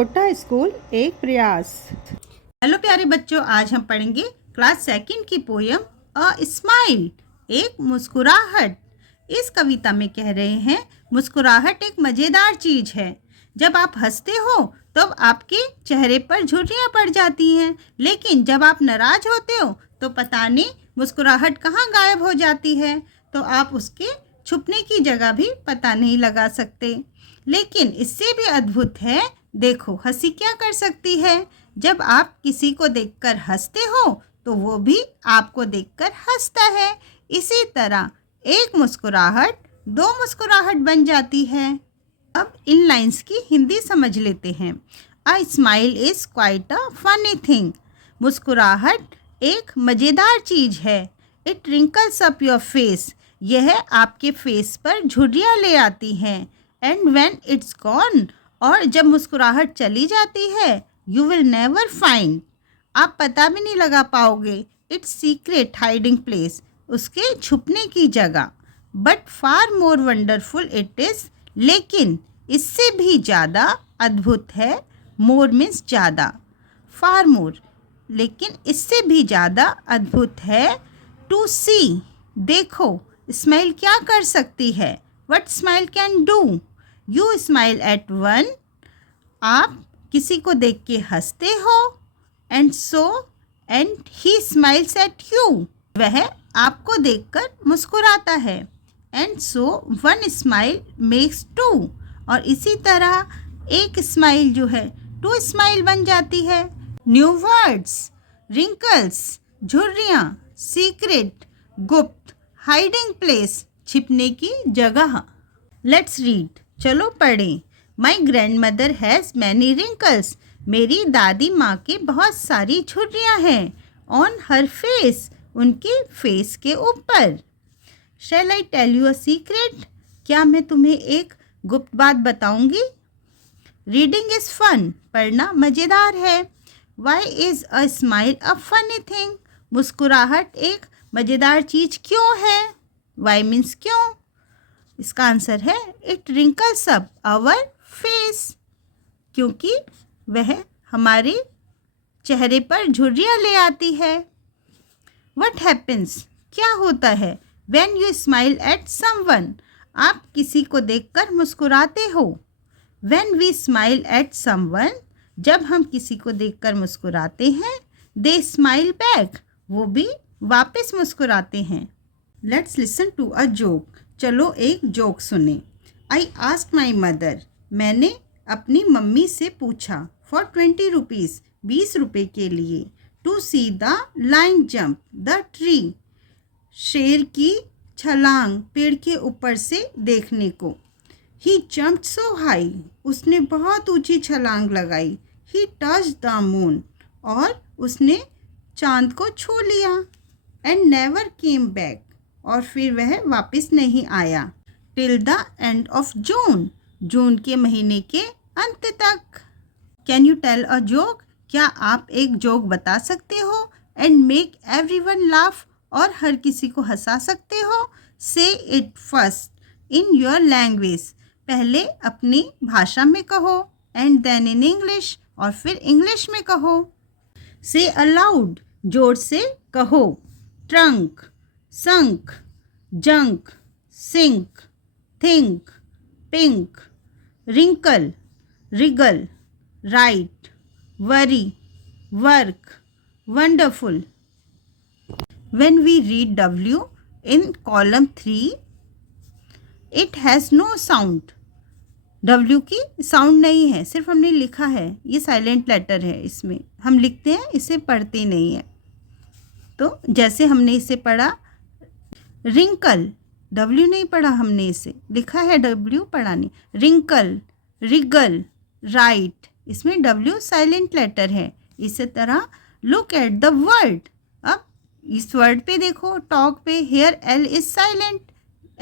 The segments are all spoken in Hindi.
छोटा स्कूल एक प्रयास। हेलो प्यारे बच्चों, आज हम पढ़ेंगे क्लास सेकंड की पोयम अ स्माइल, एक मुस्कुराहट। इस कविता में कह रहे हैं मुस्कुराहट एक मज़ेदार चीज़ है। जब आप हंसते हो तब आपके चेहरे पर झुर्रियाँ पड़ जाती हैं, लेकिन जब आप नाराज़ होते हो तो पता नहीं मुस्कुराहट कहाँ गायब हो जाती है। तो आप उसके छुपने की जगह भी पता नहीं लगा सकते। लेकिन इससे भी अद्भुत है, देखो हंसी क्या कर सकती है। जब आप किसी को देखकर हंसते हो तो वो भी आपको देखकर हंसता है। इसी तरह एक मुस्कुराहट दो मुस्कुराहट बन जाती है। अब इन लाइंस की हिंदी समझ लेते हैं। A smile is quite a funny thing. मुस्कुराहट एक मज़ेदार चीज़ है। It wrinkles up your face. यह आपके फेस पर झुर्रियाँ ले आती हैं। एंड व्हेन इट्स गॉन, और जब मुस्कुराहट चली जाती है, यू विल नेवर फाइंड, आप पता भी नहीं लगा पाओगे, इट्स सीक्रेट हाइडिंग प्लेस, उसके छुपने की जगह। But far more wonderful it is, लेकिन इससे भी ज़्यादा अद्भुत है। मोर मीन्स ज़्यादा, फार मोर, लेकिन इससे भी ज़्यादा अद्भुत है। टू सी, देखो स्माइल क्या कर सकती है। What smile can do. You smile at one, आप किसी को देख के हंसते हो। And he smiles at you, वह आपको देखकर मुस्कुराता है। And so one smile makes two, और इसी तरह एक स्माइल जो है टू स्माइल बन जाती है। न्यू वर्ड्स, रिंकल्स झुर्रियाँ, सीक्रेट गुप्त, हाइडिंग प्लेस छिपने की जगह। लेट्स रीड, चलो पढ़ें। My grandmother has many wrinkles. मेरी दादी माँ के बहुत सारी झुर्रियाँ हैं। ऑन हर फेस, उनके फेस के ऊपर। Shall I tell you a secret, क्या मैं तुम्हें एक गुप्त बात बताऊंगी। रीडिंग इज़ फन, पढ़ना मज़ेदार है। Why is a smile a funny thing, मुस्कुराहट एक मज़ेदार चीज़ क्यों है। वाई मीन्स क्यों। इसका आंसर है it wrinkles up our face, क्योंकि वह हमारे चेहरे पर झुर्रियाँ ले आती है। व्हाट हैपन्स, क्या होता है। When you smile at someone, आप किसी को देखकर मुस्कुराते हो। When we smile at someone, जब हम किसी को देखकर मुस्कुराते हैं। दे स्माइल बैक, वो भी वापस मुस्कुराते हैं। Let's listen to a joke, चलो एक जोक सुने। आई आस्क्ड माई मदर, मैंने अपनी मम्मी से पूछा, फॉर 20 रुपीज़, 20 रुपये के लिए, to see the line jump the tree, शेर की छलांग पेड़ के ऊपर से देखने को। ही जंप्ड सो हाई, उसने बहुत ऊंची छलांग लगाई। ही टच्ड द मून, और उसने चांद को छू लिया। एंड नेवर केम बैक, और फिर वह वापस नहीं आया। Till the end of June, जून के महीने के अंत तक। Can you tell a joke, क्या आप एक जोक बता सकते हो। एंड मेक एवरीवन लाफ, और हर किसी को हंसा सकते हो। से it first in your language, पहले अपनी भाषा में कहो। एंड देन इन इंग्लिश, और फिर इंग्लिश में कहो। से अलाउड, जोर से कहो। Trunk, sunk, junk, sink, think, pink, wrinkle, wriggle, right, worry, work, wonderful. When we read W in column 3, it has no sound. W की साउंड नहीं है, सिर्फ हमने लिखा है, ये साइलेंट लेटर है, इसमें हम लिखते हैं, इसे पढ़ते नहीं है। तो जैसे हमने इसे पढ़ा रिंकल, W नहीं पढ़ा हमने, इसे लिखा है W, पढ़ा नहीं। रिंकल, रिगल, राइट, इसमें W साइलेंट लेटर है। इसी तरह लुक एट द वर्ड, अब इस वर्ड पे देखो, टॉक पे, hair L is silent,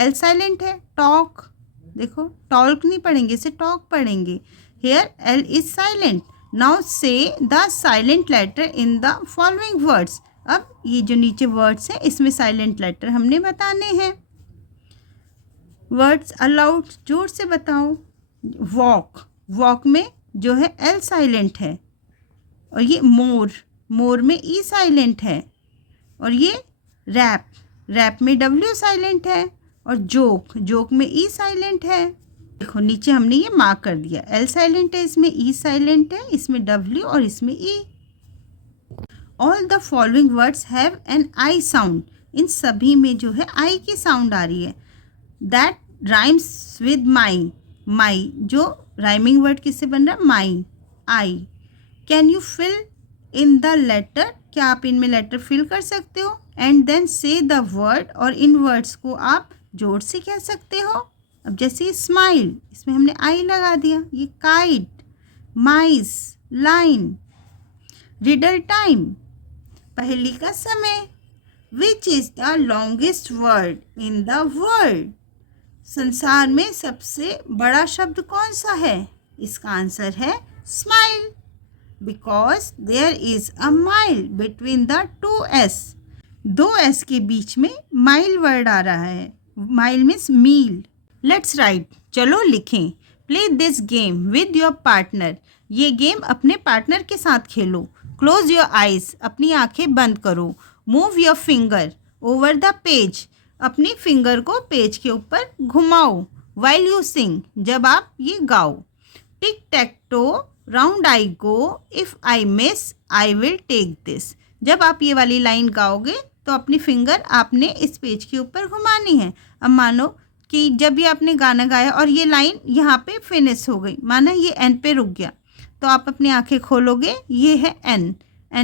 L silent है। टॉक, देखो टॉल्क नहीं पढ़ेंगे, इसे टॉक पढ़ेंगे। Hair L is silent. Now से the silent letter in the following words, अब ये जो नीचे वर्ड्स हैं इसमें साइलेंट लेटर हमने बताने हैं। वर्ड्स अलाउड, जोर से बताओ। वॉक, वॉक में जो है एल साइलेंट है, और ये मोर में ई साइलेंट है, और ये रैप में डब्ल्यू साइलेंट है, और जोक में ई साइलेंट है। देखो नीचे हमने ये मार्क कर दिया, एल साइलेंट है, इसमें ई साइलेंट है, इसमें डब्ल्यू और इसमें E. All the following words have an I sound, इन सभी में जो है आई की साउंड आ रही है। दैट राइम्स विद माई, जो राइमिंग वर्ड किससे बन रहा है, my, I. Can you fill in the letter, क्या आप इनमें लेटर फिल कर सकते हो। And then say the word, और इन वर्ड्स को आप जोर से कह सकते हो। अब जैसे स्माइल, इसमें हमने आई लगा दिया। ये काइट, माइस, लाइन। रिडल टाइम, पहेली का समय। Which is the longest word in the world, संसार में सबसे बड़ा शब्द कौन सा है। इसका आंसर है smile, because there is a mile between the two S, दो एस के बीच में माइल वर्ड आ रहा है। माइल मीन्स मील। लेट्स राइट, चलो लिखें। Play this game with your partner, ये गेम अपने पार्टनर के साथ खेलो। क्लोज योर आइज, अपनी आंखें बंद करो। Move your finger over the page, अपनी फिंगर को पेज के ऊपर घुमाओ। वाइल यू सिंग, जब आप ये गाओ। Tic tac toe, round I go, if I miss I will take this, जब आप ये वाली लाइन गाओगे तो अपनी फिंगर आपने इस पेज के ऊपर घुमानी है। अब मानो कि जब भी आपने गाना गाया और ये लाइन यहाँ पे फिनिश हो गई, माना ये एन पे रुक गया, तो आप अपनी आंखें खोलोगे, ये है एन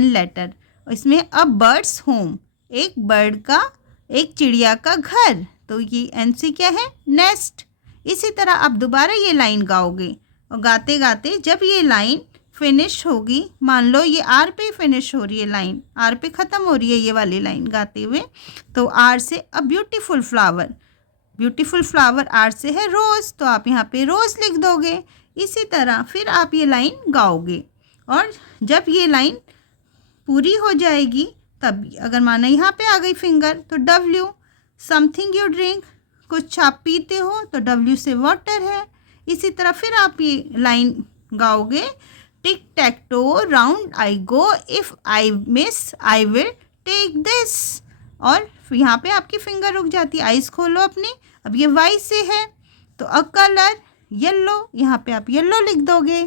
लेटर। इसमें अ बर्ड्स होम, एक बर्ड का, एक चिड़िया का घर, तो ये एन से क्या है, नेस्ट। इसी तरह आप दोबारा ये लाइन गाओगे, और गाते गाते जब ये लाइन फिनिश होगी, मान लो ये आर पे फिनिश हो रही है लाइन, आर पे ख़त्म हो रही है ये वाली लाइन गाते हुए, तो आर से a beautiful flower, beautiful flower R से है रोज़, तो आप यहाँ पे रोज़ लिख दोगे। इसी तरह फिर आप ये लाइन गाओगे, और जब ये लाइन पूरी हो जाएगी तब अगर माना यहाँ पे आ गई फिंगर तो डब्ल्यू। समथिंग यू ड्रिंक, कुछ आप पीते हो तो डब्ल्यू से वाटर है। इसी तरह फिर आप ये लाइन गाओगे, tic tac toe, round I go, if I miss I will take this, और यहाँ पे आपकी फिंगर रुक जाती है। आइज़ खोलो अपनी। अब ये वाई से है तो अ कलर येलो, यहाँ पे आप येलो लिख दोगे।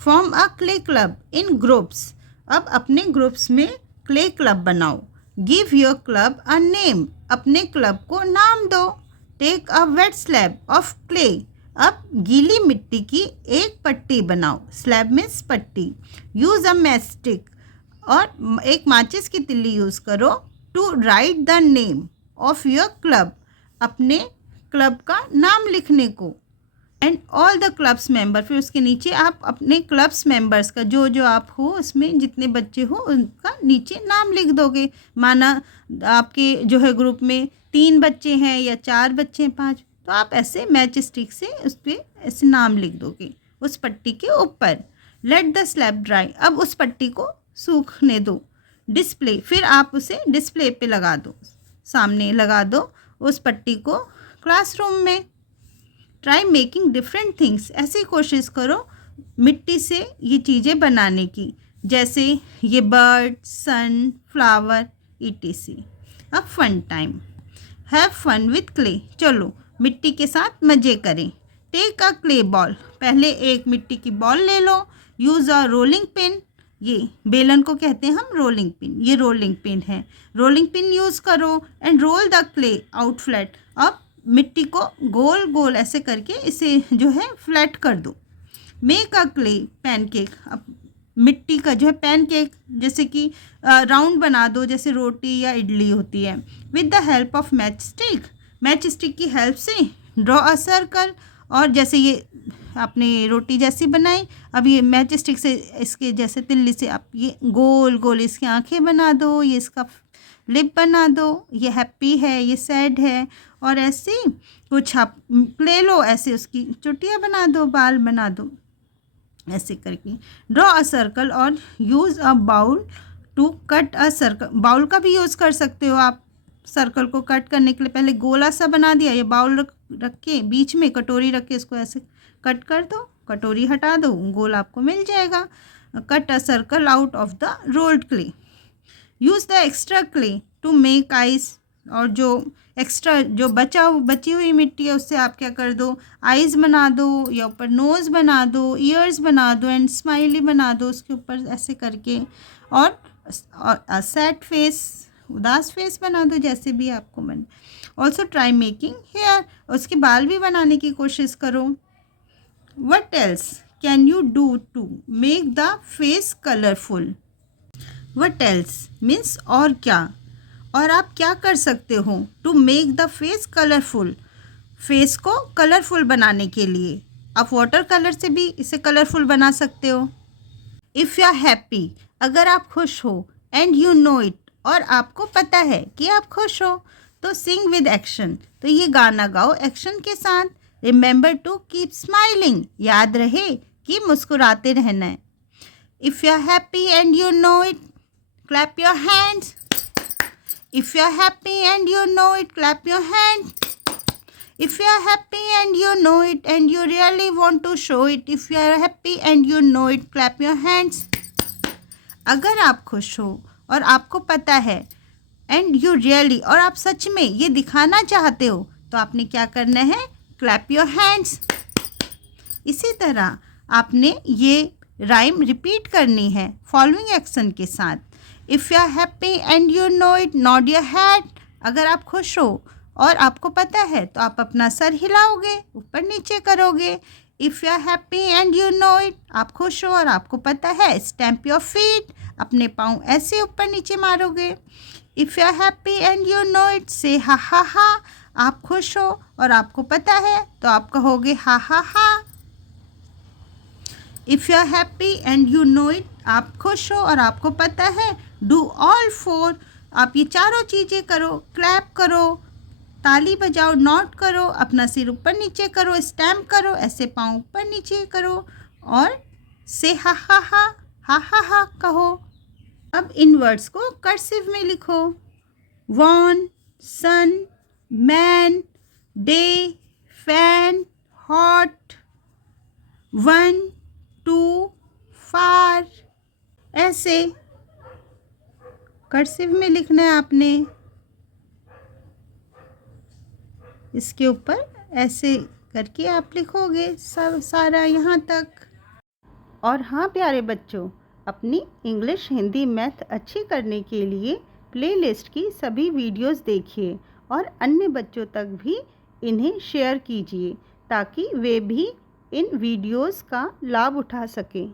Form a clay club in groups, अब अपने ग्रुप्स में क्ले क्लब बनाओ। Give your club a name, अपने क्लब को नाम दो। Take a wet slab of clay, अब गीली मिट्टी की एक पट्टी बनाओ। स्लैब मीन्स पट्टी। यूज़ अ मैचस्टिक, और एक माचिस की तिल्ली यूज़ करो। To write the name of your club, अपने क्लब का नाम लिखने को। And all the clubs member, फिर उसके नीचे आप अपने क्लब्स मेंबर्स का, जो जो आप हो उसमें जितने बच्चे हो उनका नीचे नाम लिख दोगे। माना आपके जो है ग्रुप में 3 बच्चे हैं या 4 बच्चे हैं, 5, तो आप ऐसे मैच स्टिक से उस पर ऐसे नाम लिख दोगे उस पट्टी के ऊपर। लेट द स्लैब ड्राई, अब उस पट्टी को सूखने दो। डिस्प्ले, फिर आप उसे डिस्प्ले पे लगा दो, सामने लगा दो उस पट्टी को क्लासरूम में। ट्राई मेकिंग डिफरेंट थिंग्स, ऐसी कोशिश करो मिट्टी से ये चीज़ें बनाने की, जैसे ये बर्ड, सन, फ्लावर, ETC। अब fun time, have fun with clay, चलो मिट्टी के साथ मज़े करें। टेक अ क्ले बॉल, पहले एक मिट्टी की बॉल ले लो। यूज़ अ रोलिंग पिन, ये बेलन को कहते हैं हम रोलिंग पिन, ये रोलिंग पिन है। रोलिंग पिन यूज़ करो। And roll the clay out flat, अब मिट्टी को गोल गोल ऐसे करके इसे जो है फ्लैट कर दो। मेक अ क्ले पैनकेक, अब मिट्टी का जो है पैनकेक जैसे कि राउंड बना दो, जैसे रोटी या इडली होती है। With the help of match stick, match stick की हेल्प से ड्रॉ अ सर्कल, और जैसे ये आपने रोटी जैसी बनाई, अब ये मैच स्टिक से इसके जैसे तिल्ली से आप ये गोल गोल इसकी आंखें बना दो, ये इसका लिप बना दो, ये हैप्पी है, ये सैड है, और ऐसे कुछ आप ले लो, ऐसे उसकी चुटियाँ बना दो, बाल बना दो, ऐसे करके। ड्रॉ अ सर्कल और use a bowl to cut a circle, bowl का भी यूज़ कर सकते हो आप। सर्कल को कट करने के लिए पहले गोला सा बना दिया, ये बाउल रख के बीच में कटोरी रख के इसको ऐसे कट कर दो, कटोरी हटा दो, गोल आपको मिल जाएगा। Cut a circle out of the rolled clay. Use the extra clay to make eyes. और जो एक्स्ट्रा जो बची हुई मिट्टी है उससे आप क्या कर दो, आइज़ बना दो, या ऊपर नोज़ बना दो, ईयर्स बना दो एंड स्माइली बना दो उसके ऊपर ऐसे करके। और सैड फेस, उदास फेस बना दो, जैसे भी आपको बने। ऑल्सो ट्राई मेकिंग हेयर, उसके बाल भी बनाने की कोशिश करो। What else can you do to make the face colourful. What else means और क्या, और आप क्या कर सकते हो to make the face colourful, face को कलरफुल बनाने के लिए। आप वाटर कलर से भी इसे कलरफुल बना सकते हो। इफ़ यू आर हैप्पी, अगर आप खुश हो, एंड यू नो इट, और आपको पता है कि आप खुश हो, तो सिंग विद एक्शन, तो ये गाना गाओ एक्शन के साथ। रिमेंबर टू कीप स्माइलिंग, याद रहे कि मुस्कुराते रहना है। If you are happy and you know it, clap your hands. If you are happy and you know it, clap your hands. If you are happy and you know it and you really want to show it, if you are happy and you know it, clap your hands. अगर आप खुश हो और आपको पता है, and you really, और आप सच में ये दिखाना चाहते हो, तो आपने क्या करना है, clap your hands. इसी तरह आपने ये राइम रिपीट करनी है फॉलोइंग एक्शन के साथ। If you are happy and you know it, nod your head, अगर आप खुश हो और आपको पता है तो आप अपना सर हिलाओगे, ऊपर नीचे करोगे। If you are happy and you know it, आप खुश हो और आपको पता है, स्टैम्प योर फीट, अपने पाँव ऐसे ऊपर नीचे मारोगे। If you are happy and you know it, say ha ha हा, आप खुश हो और आपको पता है तो आप कहोगे ha ha ha. If you are happy and you know it, आप खुश हो और आपको पता है, डू ऑल फोर, आप ये चारों चीज़ें करो। क्लैप करो, ताली बजाओ, नॉट करो, अपना सिर ऊपर नीचे करो, स्टैम्प करो, ऐसे पाँव ऊपर नीचे करो, और से ha ha ha, ha ha हा कहो। अब इन वर्ड्स को कर्सिव में लिखो। वन, सन, मैन, डे, फैन, हॉट, 1, 2, फार, ऐसे कर्सिव में लिखना है आपने। इसके ऊपर ऐसे करके आप लिखोगे सब सारा यहाँ तक। और हाँ प्यारे बच्चों, अपनी इंग्लिश, हिंदी, मैथ अच्छी करने के लिए प्लेलिस्ट की सभी वीडियोस देखिए और अन्य बच्चों तक भी इन्हें शेयर कीजिए ताकि वे भी इन वीडियोस का लाभ उठा सकें।